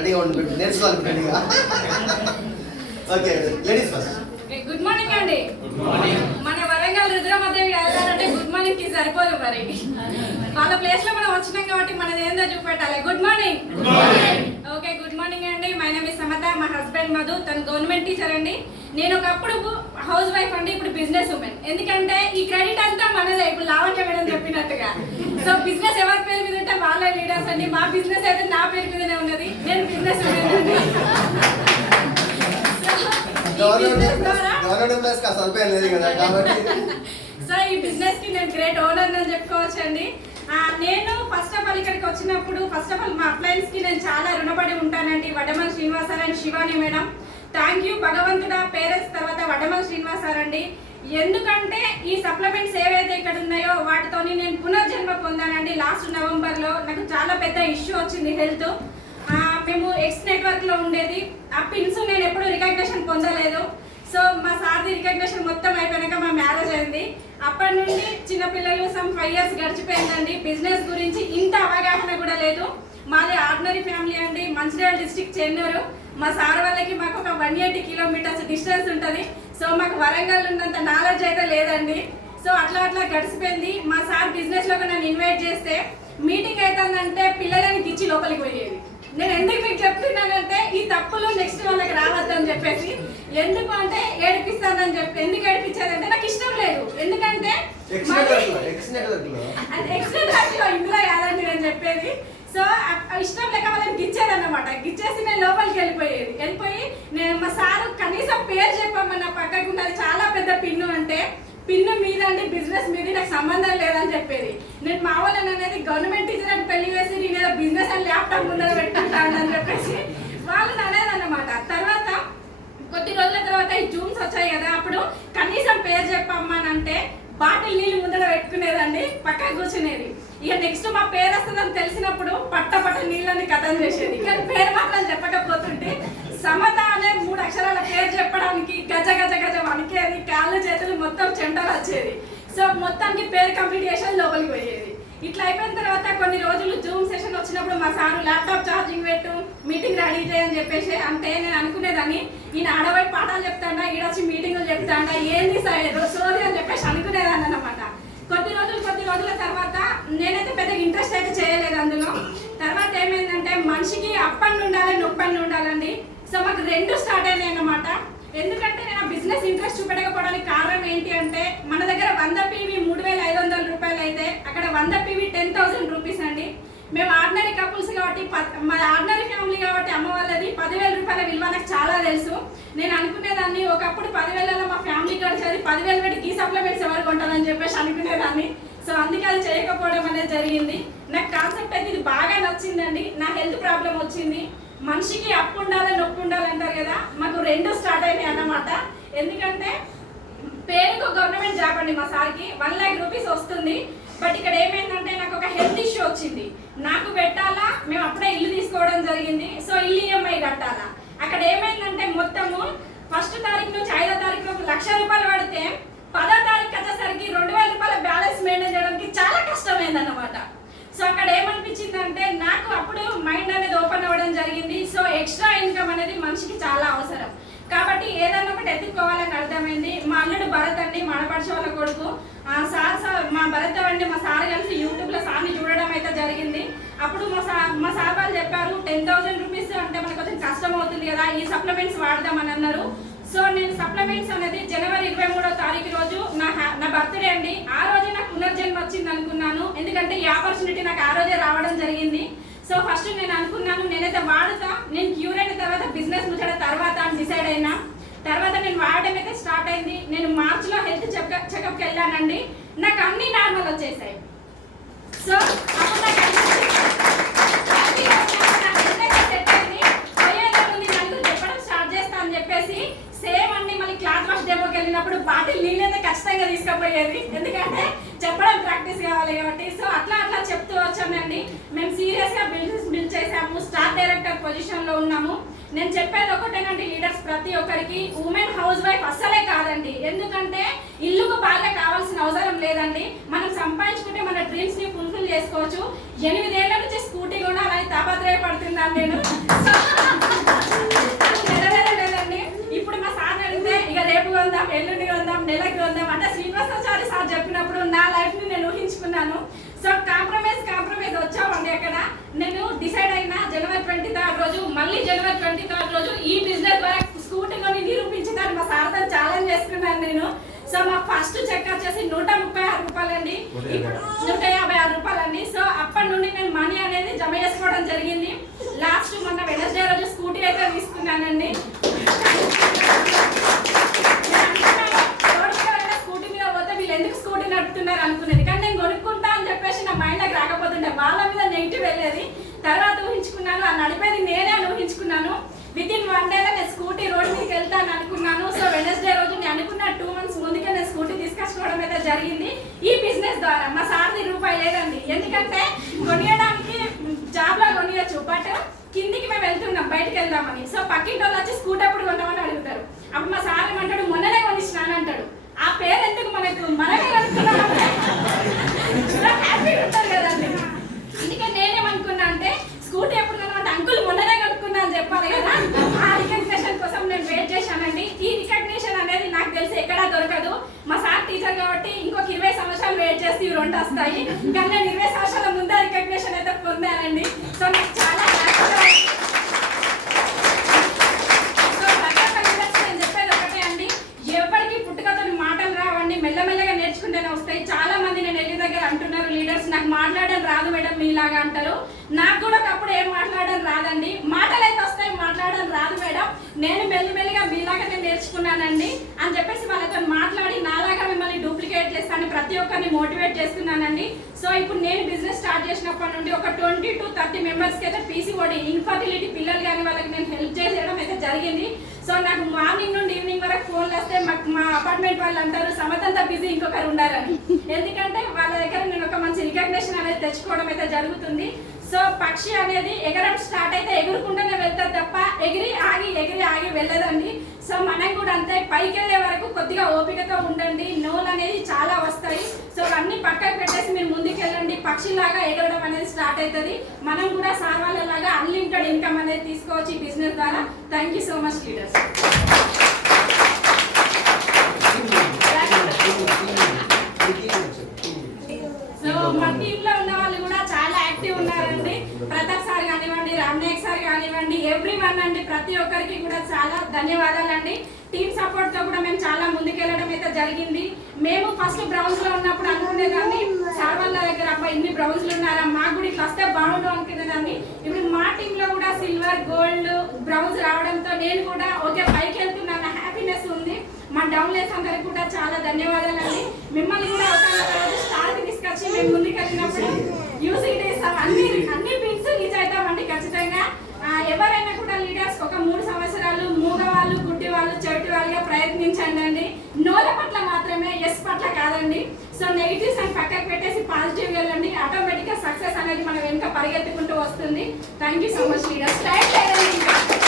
రెడీగా ఉండి నేర్చుకోవాలి రెడీగా. Okay ladies first. Good morning అండి. Good morning. మన వరంగల్ రుద్రమదేవి గారంటే గుడ్ మార్నింగ్ కి సరిపోదు మరి. వాళ్ళ ప్లేస్ లో మనం వచ్చినాం కాబట్టి మనది ఏందో చూపెట్టాలి. Good morning. Good morning. Okay good morning అండి. My name is Samatha. మా హస్బెండ్ మధు. తను గవర్నమెంట్ టీచర్ అండి. నేను ఒకప్పుడు హౌస్ వైఫ్ అండి, ఇప్పుడు బిజినెస్ ఉమెన్. ఎందుకంటే ఈ క్రెడిట్ అంతా మనదే. ఇప్పుడు లావణ్య మేడం చెప్పినట్టుగా సో బిజినెస్ ఎవరి పేరు మీద ఉంటే వాళ్ళే లీడర్స్ అండి. మా బిజినెస్ అయితే నా పేరు మీదనే ఉన్నది. నేను బిజినెస్ ఉమెన్ అండి. సో ఈ బిజినెస్ కి నేను గ్రేట్ ఓనర్ అని చెప్పుకోవచ్చు అండి. నేను ఫస్ట్ ఆఫ్ ఆల్ ఇక్కడికి వచ్చినప్పుడు మా అప్లయన్స్ కి నేను చాలా రుణపడి ఉంటానండి. Vadamal Srinivasarao and Shivani madam. Thank you భగవంతుడా. పేరెంట్స్ తర్వాత వడమల్ శ్రీనివాసరావు అండి. ఎందుకంటే ఈ సప్లిమెంట్స్ ఏవైతే ఇక్కడ ఉన్నాయో వాటితోని నేను పునర్జన్మ పొందానండి. లాస్ట్ నవంబర్లో నాకు చాలా పెద్ద ఇష్యూ వచ్చింది హెల్త్. మేము ఎక్స్ నెట్వర్క్ లో ఉండేది. ఆ పిన్స్ నేను ఎప్పుడు రికగ్నిషన్ పొందలేదు. సో మా సార్ది రికగ్నిషన్ మొత్తం అయిపోయాక మా మ్యారేజ్ అయింది. అప్పటి నుండి చిన్నపిల్లలు 5 years గడిచిపోయిందండి. బిజినెస్ గురించి ఇంత అవగాహన కూడా లేదు. మాది ఆర్డినరీ ఫ్యామిలీ అండి. మంచిర్యాల డిస్ట్రిక్ట్ చెన్నూరు. మా సార్ వాళ్ళకి మాకు ఒక 180 kilometers డిస్టెన్స్ ఉంటుంది. సో మాకు వరంగల్ ఉన్నంత నాలెడ్జ్ అయితే లేదండి. సో అట్లా గడిచిపోయింది. మా సార్ బిజినెస్ లోకి నన్ను ఇన్వైట్ చేస్తే మీటింగ్ అవుతుందంటే పిల్లలని గిచ్చి లోపలికి పోయేది. నేను ఎందుకు మీకు చెప్తున్నానంటే ఈ తప్పులు నెక్స్ట్ వాళ్ళకి రావద్దని చెప్పేసి. ఎందుకు అంటే ఏడిపిస్తానని చెప్పి. ఎందుకు ఏడిపించేదంటే నాకు ఇష్టం లేదు. ఎందుకంటే ఇందులో కాదండి నేను చెప్పేది. సో ఇష్టం లేక వాళ్ళని గిచ్చేదన్నమాట. గిచ్చేసి నేను లోపలికి వెళ్ళిపోయి నేను మా సారు కనీసం పేరు చెప్పామన్న పక్కకు ఉన్నది చాలా పెద్ద పిన్ను అంటే పిన్ను మీద అండి, బిజినెస్ మీద నాకు సంబంధం లేదని చెప్పేది. నేను మా వాళ్ళని అనేది గవర్నమెంట్ టీచర్ అని పెళ్లి వేసి నేను బిజినెస్ అని ల్యాప్టాప్ ముందర పెట్టుకుంటాను అని చెప్పేసి వాళ్ళని అనేది అన్నమాట. తర్వాత కొద్ది రోజుల తర్వాత ఈ జూమ్స్ వచ్చాయి కదా, అప్పుడు కనీసం పేరు చెప్పమ్మా అని అంటే బాటిల్ నీళ్ళు ముందర పెట్టుకునేదండి, పక్కన కూర్చునేది. ఇక నెక్స్ట్ మా పేరు వస్తుందని తెలిసినప్పుడు పట్ట నీళ్ళని కథం చేసేది. కానీ పేరు మాత్రం చెప్పకపోతుంటే సమత అనే 3 అక్షరాల పేరు చెప్పడానికి గజ వణికేది. కాళ్ళు చేతులు మొత్తం చెమటలు వచ్చేది. సో మొత్తానికి పేరు కంప్లీట్ చేసేది, లోపలికి పోయేది. ఇట్లా అయిపోయిన తర్వాత కొన్ని రోజులు జూమ్ సెషన్ వచ్చినప్పుడు మా సారు ల్యాప్టాప్ ఛార్జింగ్ పెట్టు, మీటింగ్ రెడీ చేయని చెప్పేసి అంటే నేను అనుకునేదాన్ని ఈయన ఆడవాడి పాఠాలు చెప్తాడా, ఈడొచ్చి మీటింగులు చెప్తాడా, ఏంది సోది అని చెప్పేసి అనుకునేదాన్ని అన్నమాట. కొద్ది రోజుల తర్వాత నేనైతే పెద్ద ఇంట్రెస్ట్ అయితే చేయలేదు అందులో. తర్వాత ఏమైందంటే మనిషికి అప్పని ఉండాలి, నొప్పని ఉండాలండి. సో మాకు 2 స్టార్ట్ అయినాయి అన్నమాట. ఎందుకంటే నేను ఆ బిజినెస్ ఇంట్రెస్ట్ చూపెట్టకపోవడానికి కారణం ఏంటి అంటే మన దగ్గర 100 PV 3,500 రూపాయలు అయితే అక్కడ 100 PV 10,000 రూపీస్ అండి. మేము ఆర్డినరీ కపుల్స్ కాబట్టి మా ఆర్డినరీ ఫ్యామిలీ కాబట్టి అమ్మ వాళ్ళది 10,000 రూపాయల విలువ నాకు చాలా తెలుసు. నేను అనుకునేదాన్ని ఒకప్పుడు 10,000లో మా ఫ్యామిలీ గడిచేది, 10,000 పెట్టి గీ సప్లిమెంట్స్ ఎవరు కొంటారని చెప్పేసి అనుకునేదాన్ని. సో అందుకే అది చేయకపోవడం అనేది జరిగింది. నాకు కాన్సెప్ట్ అయితే ఇది బాగా నచ్చిందండి. నా హెల్త్ ప్రాబ్లం వచ్చింది. మనిషికి అప్పు ఉండాలి, నొప్పి ఉండాలి అంటారు కదా, మాకు 2 స్టార్ట్ అయినాయి అన్నమాట. ఎందుకంటే పేరుకు గవర్నమెంట్ జాబ్ అండి. మా సార్కి 1 lakh రూపీస్ వస్తుంది. బట్ ఇక్కడ ఏమైందంటే నాకు ఒక హెల్త్ ఇష్యూ వచ్చింది. నాకు పెట్టాలా, మేము అప్పుడే ఇల్లు తీసుకోవడం జరిగింది. సో ఇల్లు EMI కట్టాలా. అక్కడ ఏమైందంటే మొత్తము 1st తారీఖు నుంచి 5వ తారీఖు 1,00,000 రూపాయలు పడితే 10వ తారీఖు వచ్చేసరికి 2,000 రూపాయల బ్యాలెన్స్ మెయింటైన్ చేయడానికి చాలా కష్టమైంది అన్నమాట. సో అక్కడ ఏమనిపించిందంటే నాకు అప్పుడు మైండ్ అనేది ఓపెన్ అవ్వడం జరిగింది. సో ఎక్స్ట్రా ఇన్కమ్ అనేది మనిషికి చాలా అవసరం కాబట్టి ఏదైనా ఒకటి ఎత్తుక్కోవాలని అర్థమైంది. మా అల్లుడు భరత్ అండి, మాడపడిచే వాళ్ళ కొడుకు. మా భరత్ అండి మా సార్ కలిసి యూట్యూబ్లో సార్ని చూడడం అయితే జరిగింది. అప్పుడు మా సార్ వాళ్ళు చెప్పారు 10,000 రూపీస్ అంటే మనకు కొంచెం కష్టం అవుతుంది కదా, ఈ సప్లిమెంట్స్ వాడదామని అన్నారు. సో నేను సప్లిమెంట్స్ అనేది జనవరి 23వ తారీఖు రోజు నా బర్త్డే అండి. ఆ రోజే నాకు పునర్జన్మ వచ్చింది అనుకున్నాను. ఎందుకంటే ఈ ఆపర్చునిటీ నాకు ఆ రోజే రావడం జరిగింది. సో ఫస్ట్ నేను అనుకున్నాను నేనైతే వాడుతా, నేను క్యూర్ అయిన తర్వాత బిజినెస్ ముచ్చట తర్వాత అని డిసైడ్ అయినా. తర్వాత నేను వాడడం అయితే స్టార్ట్ అయింది. నేను మార్చిలో హెల్త్ చెకప్కి వెళ్ళానండి. నాకు అన్ని నార్మల్ వచ్చేసాయి. సో అప్పుడు నాకు చెప్పడం స్టార్ట్ చేస్తా అని చెప్పేసి సేమ్ అండి. మళ్ళీ క్లాత్ వాష్ డెమోకి వెళ్ళినప్పుడు బాటిల్ నీళ్ళైతే ఖచ్చితంగా తీసుకుపోయేది. ఎందుకంటే చెప్పడం ప్రాక్టీస్ కావాలి కాబట్టి. సో అట్లా చెప్తూ వచ్చానండి. మేము సీరియస్గా బిల్డ్ చేసాము. స్టార్ డైరెక్టర్ పొజిషన్లో ఉన్నాము. నేను చెప్పేది ఒకటేనండి లీడర్స్, ప్రతి ఒక్కరికి ఉమెన్ హౌస్ వైఫ్ అస్సలే కాదండి. ఎందుకంటే ఇల్లుకు బాగా కావాల్సిన అవసరం లేదండి. మనం సంపాదించుకుంటే మన డ్రీమ్స్ ని ఫుల్ఫిల్ చేసుకోవచ్చు. 8 ఏళ్ల నుంచి స్కూటీ కొనాలని తాపత్రయపడుతున్నాను నేను. నెరవేరలేదండి. ఇప్పుడు మా సార్ అడిగితే ఇక రేపు కొందాం, ఎల్లుండి కొందాం, నెలకి కొందాం అంటే శ్రీనివాసాచారి సార్ చెప్పినప్పుడు నా లైఫ్ ని నేను ఊహించుకున్నాను. సో కాంప్రమైజ్ వచ్చామండి. అక్కడ నేను డిసైడ్ అయినా జనవరి 23 రోజు, మళ్ళీ జనవరి 23 రోజు ఈ బిజినెస్ ద్వారా స్కూటీ కొని నిరూపించిందని మా సార్తో ఛాలెంజ్ చేసుకున్నాను నేను. సో మా ఫస్ట్ చెక్ వచ్చేసి 136 రూపాయలండి, 156 రూపాయలండి. సో అప్పటి నుండి నేను మనీ అనేది జమ చేసుకోవడం జరిగింది. లాస్ట్ మొన్న వెనస్డే రోజు స్కూటీ అయితే తీసుకున్నానండి. స్కూటీ మీద పోతే వీళ్ళు ఎందుకు స్కూటీ నడుపుతున్నారు అనుకునేది, కానీ నేను కొనుక్కుంటా అని చెప్పేసి నా మైండ్లోకి రాకపోతుండే, వాళ్ళ మీద నెగిటివ్ వెళ్ళేది. తర్వాత ఊహించుకున్నాను, ఆ నడిపేది నేనే అని ఊహించుకున్నాను. వితిన్ 1 డేలో నేను స్కూటీ రోడ్ మీదకి వెళ్తాను అనుకున్నాను. సో వెనస్డే రోజు నేను అనుకున్న 2 months ముందుకే నేను స్కూటీ తీసుకొచ్చుకోవడం అయితే జరిగింది. ఈ బిజినెస్ ద్వారా మా సార్ది రూపాయి లేదండి. ఎందుకంటే కొనియడానికి జాబ్లో కొనియచ్చు, బట్ కిందికి మేము వెళ్తున్నాం బయటకు వెళ్దామని. సో పక్కింటి వాళ్ళు వచ్చి స్కూటీ ఎప్పుడు కొన్నామని అడుగుతారు. అప్పుడు మా సార్ ఏమంటాడు, మొన్ననే కొనిచ్చినాను అంటాడు. ఆ పేరు ఎందుకు మనకు, మనమే కనుక్కున్నామంటే హ్యాపీగా ఉంటారు కదండి. అందుకే నేనేమనుకున్నా అంటే స్కూటీ ఎప్పుడు కొన్నామంటే అంకుల్ మొన్ననే కనుక్కున్నా అని చెప్పాలి కదా. ఆ రికగ్నిషన్ కోసం నేను వెయిట్ చేశానండి. ఈ రికగ్నిషన్ అనేది నాకు తెలిసి ఎక్కడా దొరకదు. మా సార్ టీచర్ కాబట్టి ఇంకొక 20 సంవత్సరాలు వెయిట్ చేస్తే ఇవి 2 వస్తాయి. కానీ నేను 20 సంవత్సరాల ముందే రికగ్నిషన్ అయితే పొందానండి. సో నాకు చాలా హ్యాపీగా. సో నేను చెప్పేది ఒకటే అండి, ఎవరికి పుట్టుకతో మాటలు రావండి, మెల్లమెల్లగా నేర్చుకుంటేనే వస్తాయి. చాలా మంది నేను వెళ్ళి దగ్గర అంటున్నారు లీడర్స్, నాకు మాట్లాడడం రాదు మేడం మీలాగా అంటారు. నాకు కూడా ఒకప్పుడు ఏం మాట్లాడడం రాదండి, మాటలు అయితే వస్తాయి, మాట్లాడడం రాదు మేడం. నేను మెల్లిమెల్లిగా మీలాగా నేను నేర్చుకున్నానండి అని చెప్పేసి వాళ్ళతో మాట్లాడి నాలాగా మిమ్మల్ని డూప్లికేట్ చేస్తాను, ప్రతి ఒక్కరిని మోటివేట్ చేస్తున్నానండి. సో ఇప్పుడు నేను బిజినెస్ స్టార్ట్ చేసినప్పటి నుండి ఒక 20 to 30 మెంబర్స్కి అయితే పీసీఓడి, ఇన్ఫర్టిలిటీ పిల్లలు కానీ వాళ్ళకి నేను హెల్ప్ చేయడం అయితే జరిగింది. సో నాకు మార్నింగ్ నుండి ఈవినింగ్ వరకు ఫోన్లు వస్తే మా అపార్ట్మెంట్ వాళ్ళు అంటారు సమతంతా బిజీ ఇంకొకరు ఉండాలని. ఎందుకంటే వాళ్ళ దగ్గర నేను ఒక మంచి రికగ్నిషన్ అనేది తెచ్చుకోవడం అయితే జరుగుతుంది. సో పక్షి అనేది ఎగరం స్టార్ట్ అయితే ఎగురుకుంటూనే వెళ్తారు తప్ప ఎగిరి ఆగి వెళ్ళదండి. సో మనం కూడా అంతే, పైకి వెళ్ళే వరకు కొద్దిగా ఓపికతో ఉండండి. నోలు అనేది చాలా వస్తాయి. సో అన్ని పక్కకు పెట్టేసి మీరు ముందుకు వెళ్ళండి. పక్షిలాగా ఎగరడం అనేది స్టార్ట్ అవుతుంది. మనం కూడా సార్ వాళ్ళలాగా అన్లిమిటెడ్ ఇన్కమ్ అనేది తీసుకోవచ్చు ఈ బిజినెస్ ద్వారా. Thank you so much leaders. So మా టీంలో ఉన్న వాళ్ళు కూడా చాలా యాక్టివ్ ఉన్నారండి. ప్రతాప్ సార్ కానివ్వండి, రామ్నాయక్ సార్ కానివ్వండి, ఎవ్రీవన్ అండి, ప్రతి ఒక్కరికి కూడా చాలా ధన్యవాదాలండి. టీమ్ సపోర్ట్ తో కూడా మేము చాలా ముందుకెళ్ళడం అయితే జరిగింది. మేము ఫస్ట్ బ్రౌన్స్ లో ఉన్నప్పుడు అనుకునేదాన్ని, సార్ వాళ్ళ దగ్గర అబ్బా ఇన్ని బ్రౌన్స్లు ఉన్నారా, మాకు కూడా ఇట్లా వస్తే బాగుండు అనుకునేదాన్ని. ఇప్పుడు మా టీమ్ లో కూడా సిల్వర్, గోల్డ్, బ్రౌన్స్ రావడంతో నేను కూడా ఓకే పైకి వెళ్తున్నా హ్యాపీనెస్ ఉంది. మా డౌన్లెస్ అందరికి కూడా చాలా ధన్యవాదాలండి. మిమ్మల్ని కూడా ఒక స్టార్కి తీసుకొచ్చి మేము ముందుకు వెళ్ళినప్పుడు యూజింగ్ చేస్తాం, అన్ని పిన్స్ రీచ్ అవుతామండి ఖచ్చితంగా. ఎవరైనా కూడా లీడర్స్ ఒక 3 సంవత్సరాలు మూగవాళ్ళు, గుడ్డి వాళ్ళు, చెవిటి వాళ్ళుగా ప్రయత్నించండి అండి. నోల పట్ల మాత్రమే, ఎస్ పట్ల కాదండి. సో నెగిటివ్స్ అని పక్కకు పెట్టేసి పాజిటివ్ వెళ్ళండి. ఆటోమేటిక్గా సక్సెస్ అనేది మన వెనుక పరిగెత్తుకుంటూ వస్తుంది. Thank you so much leaders.